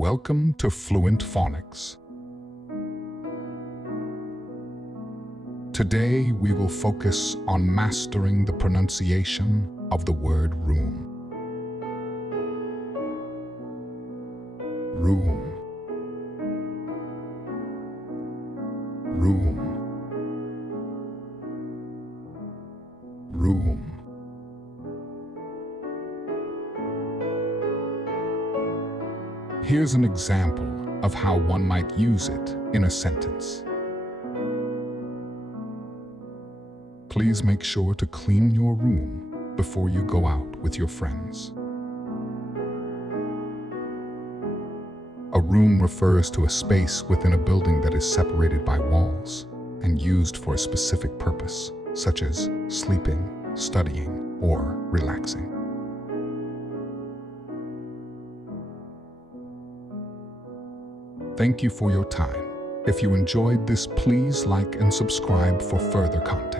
Welcome to Fluent Phonics. Today we will focus on mastering the pronunciation of the word room. Room. Room. Room. Here's an example of how one might use it in a sentence. Please make sure to clean your room before you go out with your friends. A room refers to a space within a building that is separated by walls and used for a specific purpose, such as sleeping, studying, or relaxing. Thank you for your time. If you enjoyed this, please like and subscribe for further content.